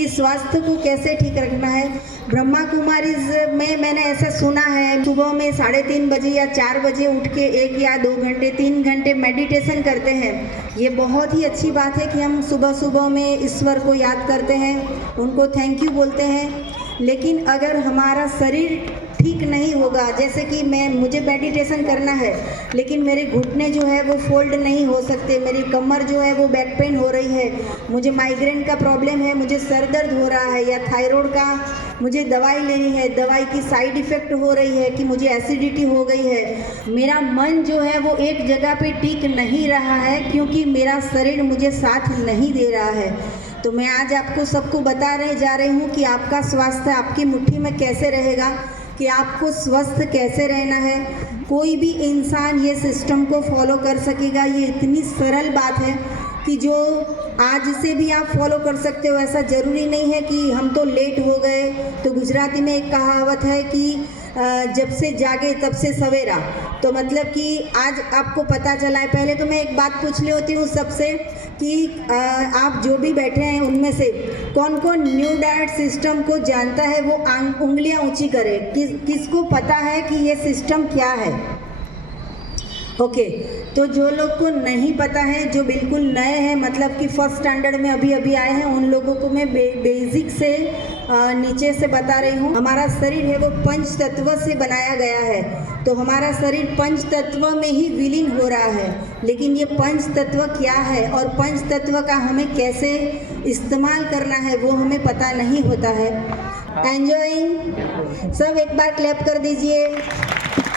कि स्वास्थ्य को कैसे ठीक रखना है। ब्रह्मा कुमारीज में मैंने ऐसा सुना है, सुबह में 3:30 बजे या 4 बजे उठ के 1 या 2 घंटे 3 घंटे मेडिटेशन करते हैं। ये बहुत ही अच्छी बात है कि हम सुबह सुबह में ईश्वर को याद करते हैं, उनको थैंक यू बोलते हैं। लेकिन अगर हमारा शरीर ठीक नहीं होगा, जैसे कि मुझे मेडिटेशन करना है लेकिन मेरे घुटने जो है वो फोल्ड नहीं हो सकते, मेरी कमर जो है वो बैक पेन हो रही है, मुझे माइग्रेन का प्रॉब्लम है, मुझे सर दर्द हो रहा है, या थायराइड का मुझे दवाई लेनी है, दवाई की साइड इफ़ेक्ट हो रही है कि मुझे एसिडिटी हो गई है, मेरा मन जो है वो एक जगह पे टिक नहीं रहा है क्योंकि मेरा शरीर मुझे साथ नहीं दे रहा है। तो मैं आज आपको सबको बता जा रही हूँ कि आपका स्वास्थ्य आपकी मुट्ठी में कैसे रहेगा, कि आपको स्वस्थ कैसे रहना है। कोई भी इंसान ये सिस्टम को फॉलो कर सकेगा। ये इतनी सरल बात है कि जो आज से भी आप फॉलो कर सकते हो। ऐसा ज़रूरी नहीं है कि हम तो लेट हो गए। तो गुजराती में एक कहावत है कि जब से जागे तब से सवेरा। तो मतलब कि आज आपको पता चला है। पहले तो मैं एक बात पूछ ली होती हूँ सबसे कि आप जो भी बैठे हैं उनमें से कौन कौन न्यू डाइट सिस्टम को जानता है, वो उंगलियां ऊंची करे। किसको पता है कि ये सिस्टम क्या है? ओके, तो जो लोग को नहीं पता है, जो बिल्कुल नए हैं, मतलब कि फर्स्ट स्टैंडर्ड में अभी अभी आए हैं, उन लोगों को मैं बेसिक से नीचे से बता रही हूँ। हमारा शरीर है वो पंच तत्व से बनाया गया है। तो हमारा शरीर पंच तत्व में ही विलीन हो रहा है। लेकिन ये पंच तत्व क्या है और पंच तत्व का हमें कैसे इस्तेमाल करना है वो हमें पता नहीं होता है। एंजॉइंग, सब एक बार क्लैप कर दीजिए।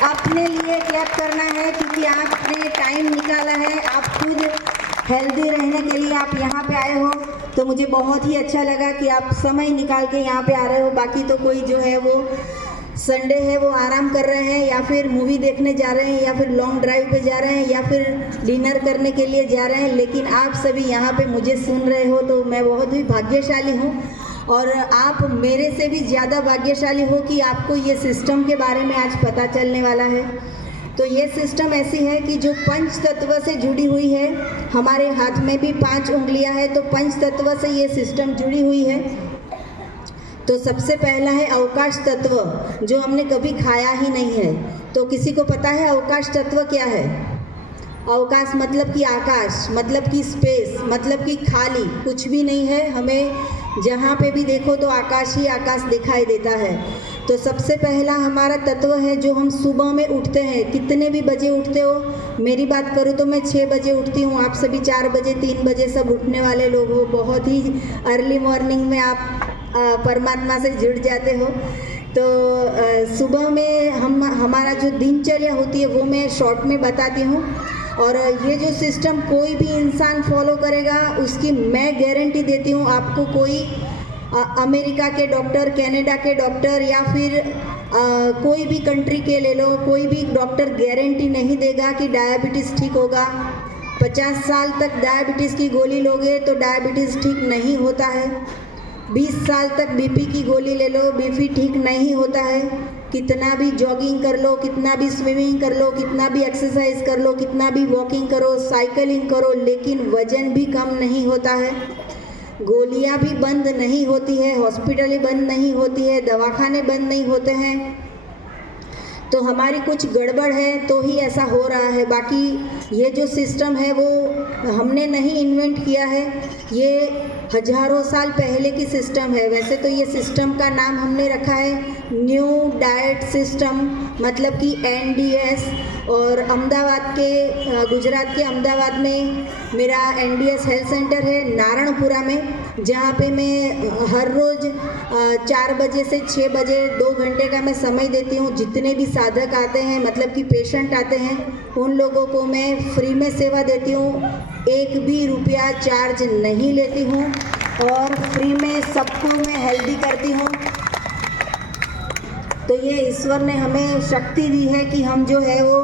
अपने लिए क्लैप करना है क्योंकि आपने टाइम निकाला है, आप खुद हेल्दी रहने के लिए आप यहाँ पे आए हो। तो मुझे बहुत ही अच्छा लगा कि आप समय निकाल के यहाँ पे आ रहे हो। बाकी तो कोई जो है वो संडे है वो आराम कर रहे हैं, या फिर मूवी देखने जा रहे हैं, या फिर लॉन्ग ड्राइव पे जा रहे हैं, या फिर डिनर करने के लिए जा रहे हैं। लेकिन आप सभी यहाँ पे मुझे सुन रहे हो तो मैं बहुत ही भाग्यशाली हूँ। और आप मेरे से भी ज़्यादा भाग्यशाली हो कि आपको ये सिस्टम के बारे में आज पता चलने वाला है। तो ये सिस्टम ऐसी है कि जो पंच तत्व से जुड़ी हुई है। हमारे हाथ में भी 5 उंगलियां हैं, तो पंच तत्व से ये सिस्टम जुड़ी हुई है। तो सबसे पहला है अवकाश तत्व, जो हमने कभी खाया ही नहीं है। तो किसी को पता है अवकाश तत्व क्या है? अवकाश मतलब कि आकाश, मतलब कि स्पेस, मतलब कि खाली, कुछ भी नहीं है। हमें जहाँ पे भी देखो तो आकाश ही आकाश दिखाई देता है। तो सबसे पहला हमारा तत्व है जो हम सुबह में उठते हैं। कितने भी बजे उठते हो? मेरी बात करूँ तो मैं 6 बजे उठती हूँ। आप सभी 4 बजे 3 बजे सब उठने वाले लोग हो। बहुत ही अर्ली मॉर्निंग में आप परमात्मा से जुड़ जाते हो। तो सुबह में हमारा जो दिनचर्या होती है वो मैं शॉर्ट में बताती हूँ। और ये जो सिस्टम कोई भी इंसान फॉलो करेगा उसकी मैं गारंटी देती हूँ। आपको कोई अमेरिका के डॉक्टर, कनाडा के डॉक्टर, या फिर कोई भी कंट्री के ले लो, कोई भी डॉक्टर गारंटी नहीं देगा कि डायबिटीज़ ठीक होगा। 50 साल तक डायबिटीज़ की गोली लोगे तो डायबिटीज़ ठीक नहीं होता है। 20 साल तक बीपी की गोली ले लो, बीपी ठीक नहीं होता है। कितना भी जॉगिंग कर लो, कितना भी स्विमिंग कर लो, कितना भी एक्सरसाइज कर लो, कितना भी वॉकिंग करो, साइकिलिंग करो, लेकिन वजन भी कम नहीं होता है। गोलियां भी बंद नहीं होती है, हॉस्पिटल बंद नहीं होती है, दवाखाने बंद नहीं होते हैं। तो हमारी कुछ गड़बड़ है तो ही ऐसा हो रहा है। बाकी ये जो सिस्टम है वो हमने नहीं इन्वेंट किया है, ये हजारों साल पहले की सिस्टम है। वैसे तो ये सिस्टम का नाम हमने रखा है न्यू डाइट सिस्टम, मतलब कि NDS। और अहमदाबाद के, गुजरात के अहमदाबाद में मेरा NDS हेल्थ सेंटर है, नारायणपुरा में, जहाँ पे मैं हर रोज़ 4 बजे से 6 बजे 2 घंटे का मैं समय देती हूँ। जितने भी साधक आते हैं, मतलब कि पेशेंट आते हैं, उन लोगों को मैं फ्री में सेवा देती हूँ। 1 भी रुपया चार्ज नहीं लेती हूँ और फ्री में सबको मैं हेल्दी करती हूँ। तो ये ईश्वर ने हमें शक्ति दी है कि हम जो है वो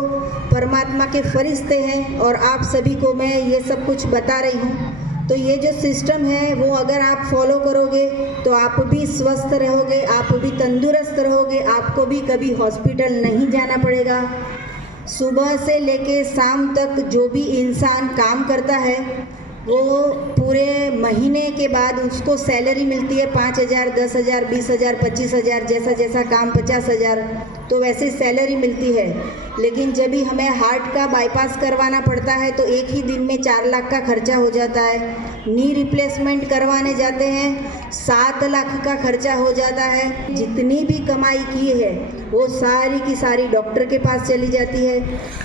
परमात्मा के फरिश्ते हैं। और आप सभी को मैं ये सब कुछ बता रही हूँ। तो ये जो सिस्टम है वो अगर आप फॉलो करोगे तो आप भी स्वस्थ रहोगे, आप भी तंदुरुस्त रहोगे, आपको भी कभी हॉस्पिटल नहीं जाना पड़ेगा। सुबह से लेके शाम तक जो भी इंसान काम करता है वो पूरे महीने के बाद उसको सैलरी मिलती है 5,000, 10,000, 20,000, 25,000, जैसा जैसा काम 50,000, तो वैसे सैलरी मिलती है। लेकिन जब भी हमें हार्ट का बाईपास करवाना पड़ता है तो एक ही दिन में 4 लाख का खर्चा हो जाता है। नी रिप्लेसमेंट करवाने जाते हैं 7 लाख का खर्चा हो जाता है। जितनी भी कमाई की है वो सारी की सारी डॉक्टर के पास चली जाती है।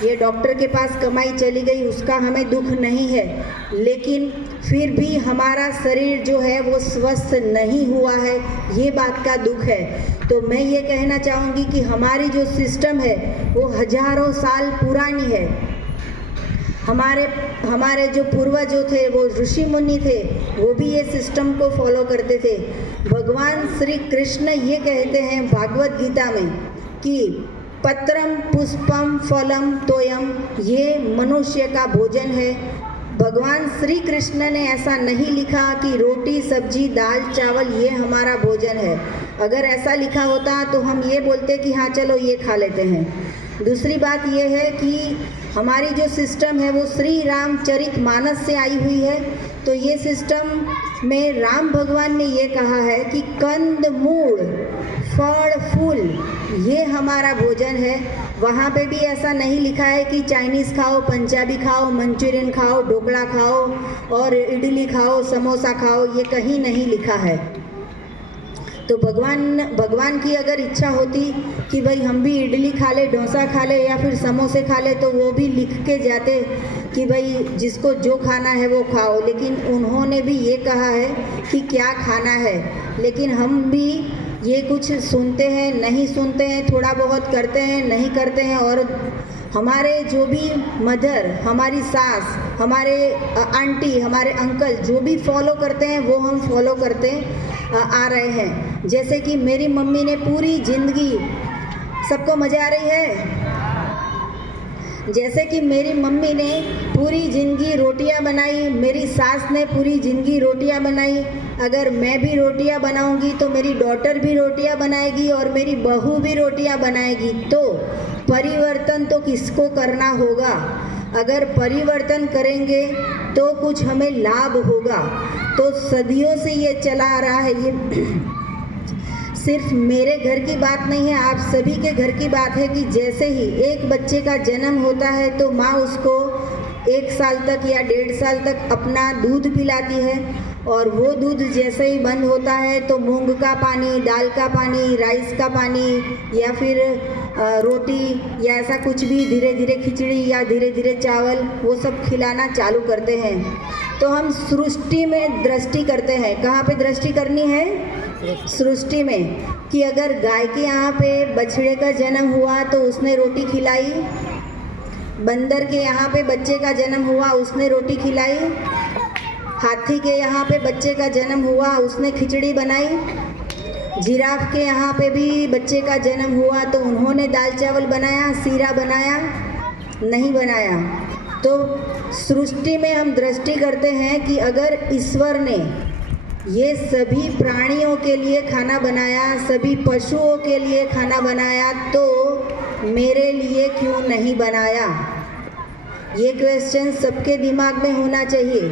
ये डॉक्टर के पास कमाई चली गई उसका हमें दुख नहीं है, लेकिन फिर भी हमारा शरीर जो है वो स्वस्थ नहीं हुआ है, ये बात का दुख है। तो मैं ये कहना चाहूँगी कि हमारी जो सिस्टम है वो हजारों साल पुरानी है। हमारे जो पूर्वज जो थे वो ऋषि मुनि थे, वो भी ये सिस्टम को फॉलो करते थे। भगवान श्री कृष्ण ये कहते हैं भागवत गीता में कि पत्रम पुष्पम फलम तोयम, ये मनुष्य का भोजन है। भगवान श्री कृष्ण ने ऐसा नहीं लिखा कि रोटी सब्जी दाल चावल ये हमारा भोजन है। अगर ऐसा लिखा होता तो हम ये बोलते कि हाँ चलो ये खा लेते हैं। दूसरी बात ये है कि हमारी जो सिस्टम है वो श्री रामचरितमानस से आई हुई है। तो ये सिस्टम में राम भगवान ने ये कहा है कि कंद मूल फल फूल ये हमारा भोजन है। वहाँ पे भी ऐसा नहीं लिखा है कि चाइनीज़ खाओ, पंजाबी खाओ, मंचूरियन खाओ, ढोकला खाओ और इडली खाओ, समोसा खाओ, ये कहीं नहीं लिखा है। तो भगवान की अगर इच्छा होती कि भाई हम भी इडली खा ले, डोसा खा ले या फिर समोसे खा ले, तो वो भी लिख के जाते कि भाई जिसको जो खाना है वो खाओ। लेकिन उन्होंने भी ये कहा है कि क्या खाना है। लेकिन हम भी ये कुछ सुनते हैं, नहीं सुनते हैं, थोड़ा बहुत करते हैं, नहीं करते हैं। और हमारे जो भी मदर, हमारी सास, हमारे आंटी, हमारे अंकल जो भी फॉलो करते हैं वो हम फॉलो करते आ रहे हैं। जैसे कि मेरी मम्मी ने पूरी ज़िंदगी, सबको मज़ा आ रही है? जैसे कि मेरी मम्मी ने पूरी ज़िंदगी रोटियां बनाई, मेरी सास ने पूरी ज़िंदगी रोटियां बनाई। अगर मैं भी रोटियां बनाऊंगी तो मेरी डॉटर भी रोटियां बनाएगी और मेरी बहू भी रोटियां बनाएगी। तो परिवर्तन तो किसको करना होगा? अगर परिवर्तन करेंगे तो कुछ हमें लाभ होगा। तो सदियों से ये चला आ रहा है। ये सिर्फ मेरे घर की बात नहीं है, आप सभी के घर की बात है कि जैसे ही एक बच्चे का जन्म होता है तो माँ उसको 1 साल तक या 1.5 साल तक अपना दूध पिलाती है। और वो दूध जैसे ही बंद होता है तो मूंग का पानी, दाल का पानी, राइस का पानी या फिर रोटी या ऐसा कुछ भी, धीरे धीरे खिचड़ी या धीरे धीरे चावल, वो सब खिलाना चालू करते हैं। तो हम सृष्टि में दृष्टि करते हैं। कहाँ पे दृष्टि करनी है? सृष्टि में। कि अगर गाय के यहाँ पे बछड़े का जन्म हुआ तो उसने रोटी खिलाई, बंदर के यहाँ पे बच्चे का जन्म हुआ उसने रोटी खिलाई, हाथी के यहाँ पे बच्चे का जन्म हुआ उसने खिचड़ी बनाई, जिराफ के यहाँ पे भी बच्चे का जन्म हुआ तो उन्होंने दाल चावल बनाया, सीरा बनाया? नहीं बनाया। तो सृष्टि में हम दृष्टि करते हैं कि अगर ईश्वर ने ये सभी प्राणियों के लिए खाना बनाया, सभी पशुओं के लिए खाना बनाया, तो मेरे लिए क्यों नहीं बनाया? ये क्वेश्चन सबके दिमाग में होना चाहिए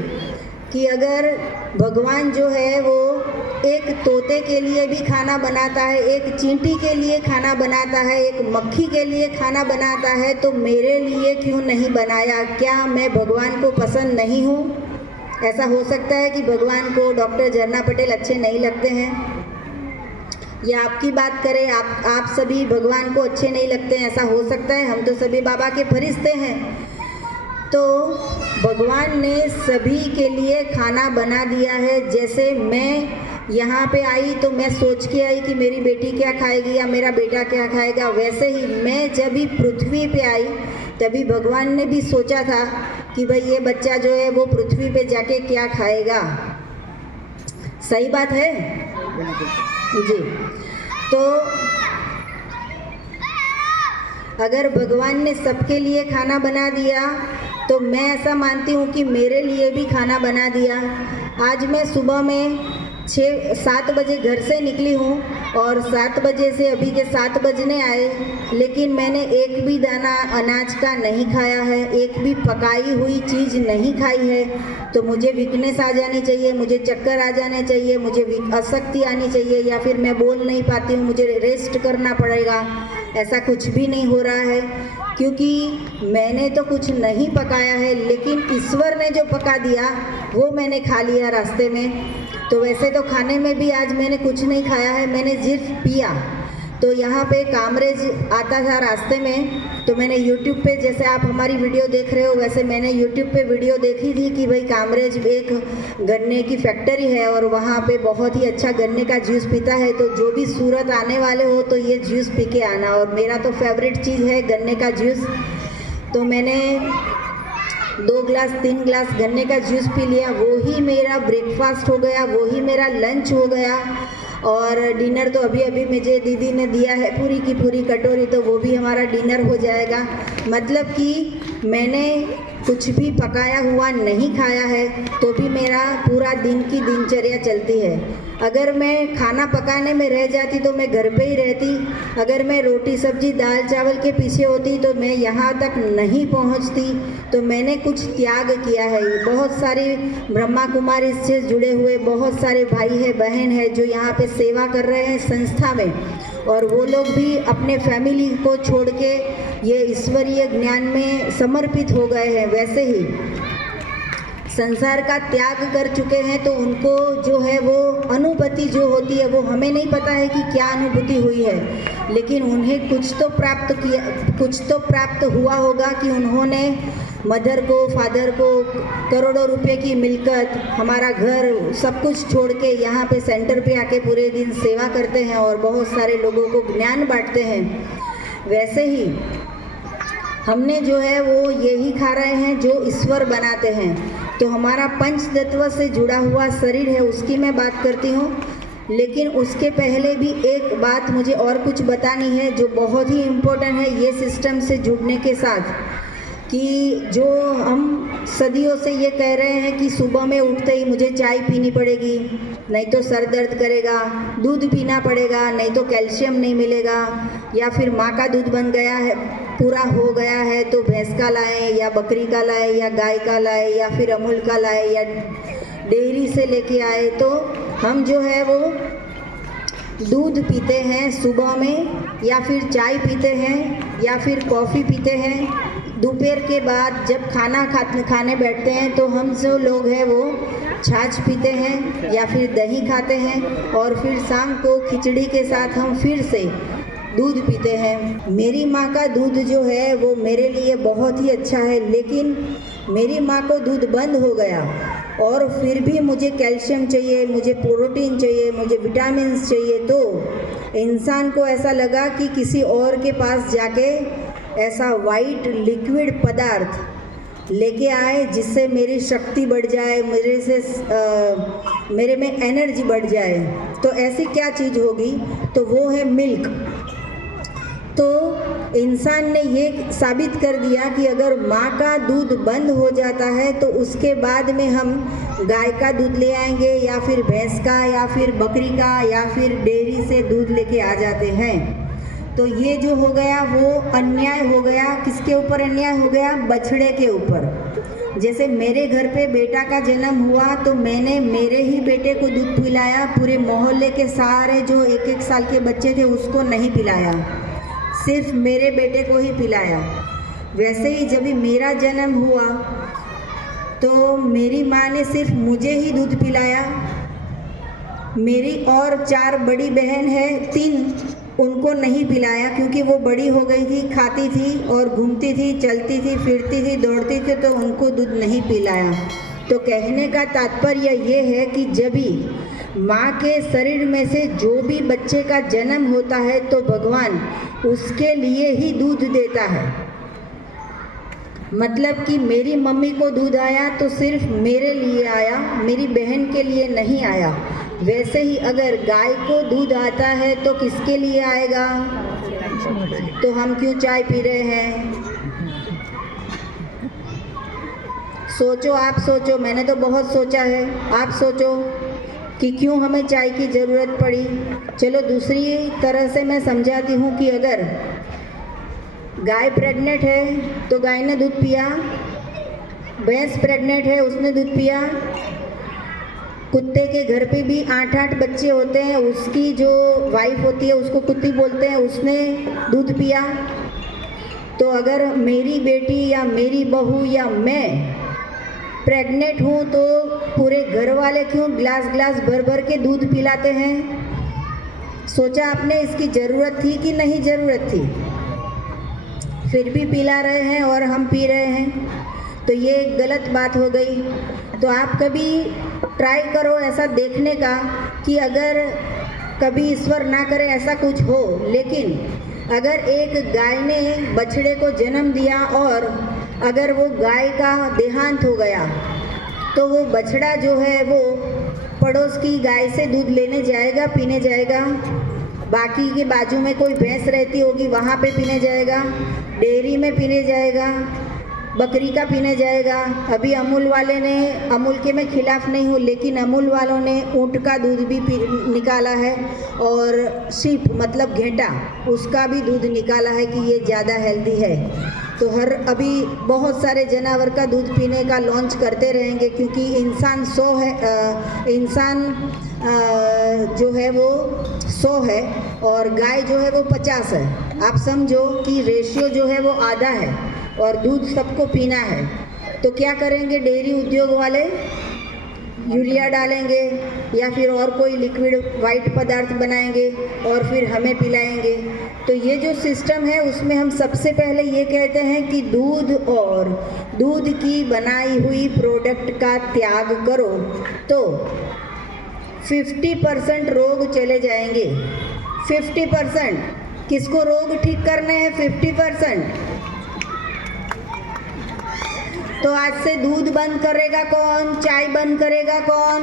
कि अगर भगवान जो है वो एक तोते के लिए भी खाना बनाता है, एक चींटी के लिए खाना बनाता है, एक मक्खी के लिए खाना बनाता है, तो मेरे लिए क्यों नहीं बनाया? क्या मैं भगवान को पसंद नहीं हूँ? ऐसा हो सकता है कि भगवान को डॉक्टर झरना पटेल अच्छे नहीं लगते हैं, या आपकी बात करें आप सभी भगवान को अच्छे नहीं लगते हैं, ऐसा हो सकता है। हम तो सभी बाबा के फरिश्ते हैं। तो भगवान ने सभी के लिए खाना बना दिया है। जैसे मैं यहाँ पे आई तो मैं सोच के आई कि मेरी बेटी क्या खाएगी या मेरा बेटा क्या खाएगा, वैसे ही मैं जब भी पृथ्वी पे आई तभी भगवान ने भी सोचा था कि भाई ये बच्चा जो है वो पृथ्वी पे जाके क्या खाएगा। सही बात है जी। तो अगर भगवान ने सबके लिए खाना बना दिया तो मैं ऐसा मानती हूँ कि मेरे लिए भी खाना बना दिया। आज मैं सुबह में 6-7 बजे घर से निकली हूँ और 7 बजे से अभी के 7 बजने आए, लेकिन मैंने एक भी दाना अनाज का नहीं खाया है, एक भी पकाई हुई चीज़ नहीं खाई है। तो मुझे वीकनेस आ जानी चाहिए, मुझे चक्कर आ जाने चाहिए, मुझे अशक्ति आनी चाहिए, या फिर मैं बोल नहीं पाती हूँ, मुझे रेस्ट करना पड़ेगा। ऐसा कुछ भी नहीं हो रहा है, क्योंकि मैंने तो कुछ नहीं पकाया है, लेकिन ईश्वर ने जो पका दिया वो मैंने खा लिया रास्ते में। तो वैसे तो खाने में भी आज मैंने कुछ नहीं खाया है, मैंने सिर्फ पिया। तो यहाँ पे कामरेज आता था रास्ते में, तो मैंने YouTube पे, जैसे आप हमारी वीडियो देख रहे हो वैसे मैंने YouTube पे वीडियो देखी थी कि भाई कामरेज एक गन्ने की फैक्ट्री है और वहाँ पे बहुत ही अच्छा गन्ने का जूस पीता है। तो जो भी सूरत आने वाले हो तो ये जूस पी के आना, और मेरा तो फेवरेट चीज़ है गन्ने का जूस। तो मैंने 2 गिलास 3 गिलास गन्ने का जूस पी लिया, वो ही मेरा ब्रेकफास्ट हो गया, वो ही मेरा लंच हो गया। और डिनर तो अभी अभी मुझे दीदी ने दिया है पूरी की पूरी कटोरी, तो वो भी हमारा डिनर हो जाएगा। मतलब कि मैंने कुछ भी पकाया हुआ नहीं खाया है, तो भी मेरा पूरा दिन की दिनचर्या चलती है। अगर मैं खाना पकाने में रह जाती तो मैं घर पे ही रहती, अगर मैं रोटी सब्जी दाल चावल के पीछे होती तो मैं यहाँ तक नहीं पहुँचती। तो मैंने कुछ त्याग किया है। बहुत सारी ब्रह्मा कुमारी से जुड़े हुए बहुत सारे भाई है बहन है जो यहाँ पे सेवा कर रहे हैं संस्था में, और वो लोग भी अपने फैमिली को छोड़ के ये ईश्वरीय ज्ञान में समर्पित हो गए हैं। वैसे ही संसार का त्याग कर चुके हैं, तो उनको जो है वो अनुभूति जो होती है वो हमें नहीं पता है कि क्या अनुभूति हुई है, लेकिन उन्हें कुछ तो प्राप्त हुआ होगा कि उन्होंने मदर को फादर को करोड़ों रुपए की मिलकत, हमारा घर, सब कुछ छोड़ के यहाँ पे सेंटर पे आके पूरे दिन सेवा करते हैं और बहुत सारे लोगों को ज्ञान बांटते हैं। वैसे ही हमने जो है वो यही खा रहे हैं जो ईश्वर बनाते हैं। तो हमारा पंच तत्व से जुड़ा हुआ शरीर है, उसकी मैं बात करती हूँ, लेकिन उसके पहले भी एक बात मुझे और कुछ बतानी है जो बहुत ही इम्पोर्टेंट है ये सिस्टम से जुड़ने के साथ, कि जो हम सदियों से ये कह रहे हैं कि सुबह में उठते ही मुझे चाय पीनी पड़ेगी, नहीं तो सर दर्द करेगा, दूध पीना पड़ेगा, नहीं तो कैल्शियम नहीं मिलेगा, या फिर माँ का दूध बन गया है, पूरा हो गया है तो भैंस का लाएं या बकरी का लाएं या गाय का लाएं या फिर अमूल का लाएं या डेयरी से लेके आए। तो हम जो है वो दूध पीते हैं सुबह में, या फिर चाय पीते हैं, या फिर कॉफ़ी पीते हैं। दोपहर के बाद जब खाने बैठते हैं तो हम जो लोग हैं वो छाछ पीते हैं या फिर दही खाते हैं, और फिर शाम को खिचड़ी के साथ हम फिर से दूध पीते हैं। मेरी माँ का दूध जो है वो मेरे लिए बहुत ही अच्छा है, लेकिन मेरी माँ को दूध बंद हो गया और फिर भी मुझे कैल्शियम चाहिए, मुझे प्रोटीन चाहिए, मुझे विटामिन्स चाहिए। तो इंसान को ऐसा लगा कि किसी और के पास जाके ऐसा वाइट लिक्विड पदार्थ लेके आए जिससे मेरी शक्ति बढ़ जाए, मेरे में एनर्जी बढ़ जाए। तो ऐसी क्या चीज़ होगी? तो वो है मिल्क। तो इंसान ने ये साबित कर दिया कि अगर माँ का दूध बंद हो जाता है तो उसके बाद में हम गाय का दूध ले आएंगे या फिर भैंस का या फिर बकरी का या फिर डेयरी से दूध लेके आ जाते हैं। तो ये जो हो गया वो अन्याय हो गया। किसके ऊपर अन्याय हो गया? बछड़े के ऊपर। जैसे मेरे घर पे बेटा का जन्म हुआ तो मैंने मेरे ही बेटे को दूध पिलाया, पूरे मोहल्ले के सारे जो 1-1 साल के बच्चे थे उसको नहीं पिलाया, सिर्फ मेरे बेटे को ही पिलाया। वैसे ही जब मेरा जन्म हुआ तो मेरी माँ ने सिर्फ मुझे ही दूध पिलाया। मेरी और 4 बड़ी बहन है, 3, उनको नहीं पिलाया क्योंकि वो बड़ी हो गई थी, खाती थी और घूमती थी, चलती थी, फिरती थी, दौड़ती थी, तो उनको दूध नहीं पिलाया। तो कहने का तात्पर्य ये है कि जब भी माँ के शरीर में से जो भी बच्चे का जन्म होता है तो भगवान उसके लिए ही दूध देता है। मतलब कि मेरी मम्मी को दूध आया तो सिर्फ मेरे लिए आया, मेरी बहन के लिए नहीं आया। वैसे ही अगर गाय को दूध आता है तो किसके लिए आएगा? तो हम क्यों चाय पी रहे हैं? सोचो, आप सोचो, मैंने तो बहुत सोचा है, आप सोचो कि क्यों हमें चाय की ज़रूरत पड़ी। चलो दूसरी तरह से मैं समझाती हूँ कि अगर गाय प्रेग्नेंट है तो गाय ने दूध पिया, भैंस प्रेग्नेंट है उसने दूध पिया, कुत्ते के घर पे भी 8-8 बच्चे होते हैं, उसकी जो वाइफ होती है उसको कुत्ती बोलते हैं, उसने दूध पिया। तो अगर मेरी बेटी या मेरी बहू या मैं प्रेग्नेंट हूँ तो पूरे घर वाले क्यों ग्लास ग्लास भर भर के दूध पिलाते हैं? सोचा आपने इसकी ज़रूरत थी कि नहीं ज़रूरत थी? फिर भी पिला रहे हैं और हम पी रहे हैं, तो ये एक गलत बात हो गई। तो आप कभी ट्राई करो ऐसा देखने का कि अगर कभी ईश्वर ना करे ऐसा कुछ हो, लेकिन अगर एक गाय ने बछड़े को जन्म दिया और अगर वो गाय का देहांत हो गया तो वो बछड़ा जो है वो पड़ोस की गाय से दूध लेने जाएगा, पीने जाएगा, बाकी के बाजू में कोई भैंस रहती होगी वहाँ पे पीने जाएगा, डेयरी में पीने जाएगा, बकरी का पीने जाएगा। अभी अमूल वाले ने, अमूल के मैं खिलाफ नहीं हूँ, लेकिन अमूल वालों ने ऊँट का दूध भी निकाला है और शीप मतलब घेटा उसका भी दूध निकाला है कि ये ज़्यादा हेल्दी है। तो अभी बहुत सारे जानवर का दूध पीने का लॉन्च करते रहेंगे, क्योंकि इंसान 100 है, इंसान जो है वो 100 है और गाय जो है वो 50 है। आप समझो कि रेशियो जो है वो आधा है और दूध सबको पीना है। तो क्या करेंगे डेयरी उद्योग वाले? यूरिया डालेंगे या फिर और कोई लिक्विड वाइट पदार्थ बनाएंगे और फिर हमें पिलाएंगे। तो ये जो सिस्टम है उसमें हम सबसे पहले ये कहते हैं कि दूध और दूध की बनाई हुई प्रोडक्ट का त्याग करो तो 50% रोग चले जाएंगे। 50%। किसको रोग ठीक करने हैं? 50%। तो आज से दूध बंद करेगा कौन? चाय बंद करेगा कौन?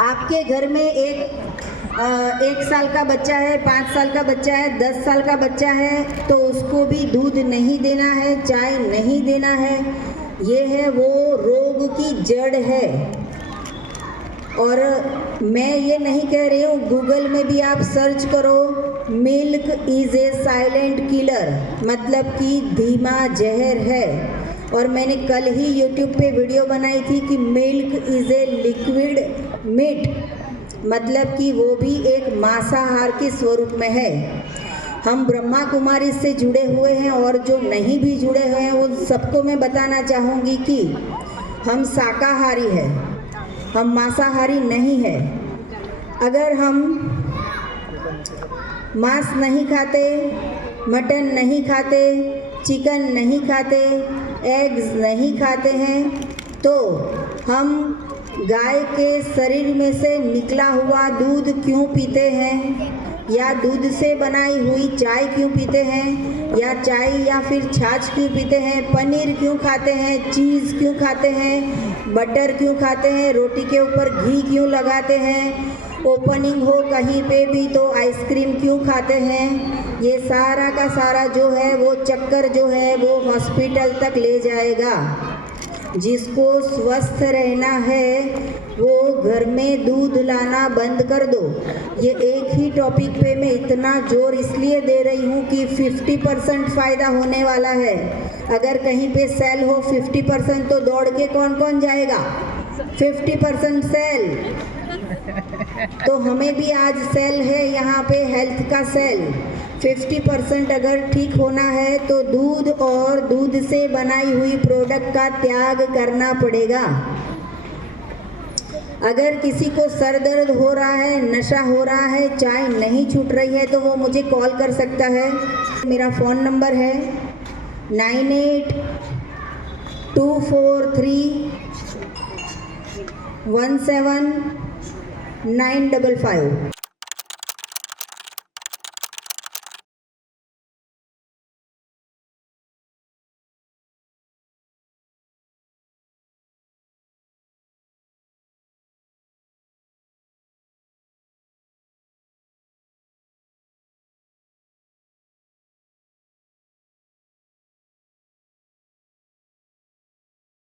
आपके घर में एक साल का बच्चा है, 5 साल का बच्चा है, 10 साल का बच्चा है, तो उसको भी दूध नहीं देना है, चाय नहीं देना है। ये है वो रोग की जड़ है। और मैं ये नहीं कह रही हूँ, गूगल में भी आप सर्च करो, milk is A silent killer, मतलब कि धीमा जहर है। और मैंने कल ही यूट्यूब पे वीडियो बनाई थी कि milk is a liquid meat, मतलब कि वो भी एक मांसाहार के स्वरूप में है। हम ब्रह्मा कुमारी से जुड़े हुए हैं और जो नहीं भी जुड़े हुए हैं उन सबको मैं बताना चाहूँगी कि हम शाकाहारी हैं, हम मांसाहारी नहीं है। अगर हम मांस नहीं खाते, मटन नहीं खाते, चिकन नहीं खाते, एग्स नहीं खाते हैं, तो हम गाय के शरीर में से निकला हुआ दूध क्यों पीते हैं? या दूध से बनाई हुई चाय क्यों पीते हैं? या चाय या फिर छाछ क्यों पीते हैं? पनीर क्यों खाते हैं? चीज़ क्यों खाते हैं? बटर क्यों खाते हैं? रोटी के ऊपर घी क्यों लगाते हैं? ओपनिंग हो कहीं पे भी तो आइसक्रीम क्यों खाते हैं? ये सारा का सारा जो है वो चक्कर जो है वो हॉस्पिटल तक ले जाएगा। जिसको स्वस्थ रहना है वो घर में दूध लाना बंद कर दो। ये एक ही टॉपिक पे मैं इतना जोर इसलिए दे रही हूँ कि 50% फ़ायदा होने वाला है। अगर कहीं पे सेल हो 50% तो दौड़ के कौन कौन जाएगा? 50% सेल। तो हमें भी आज सेल है यहाँ पे, हेल्थ का सेल। 50% अगर ठीक होना है तो दूध और दूध से बनाई हुई प्रोडक्ट का त्याग करना पड़ेगा। अगर किसी को सर दर्द हो रहा है, नशा हो रहा है, चाय नहीं छूट रही है तो वो मुझे कॉल कर सकता है। मेरा फ़ोन नंबर है 9824317955।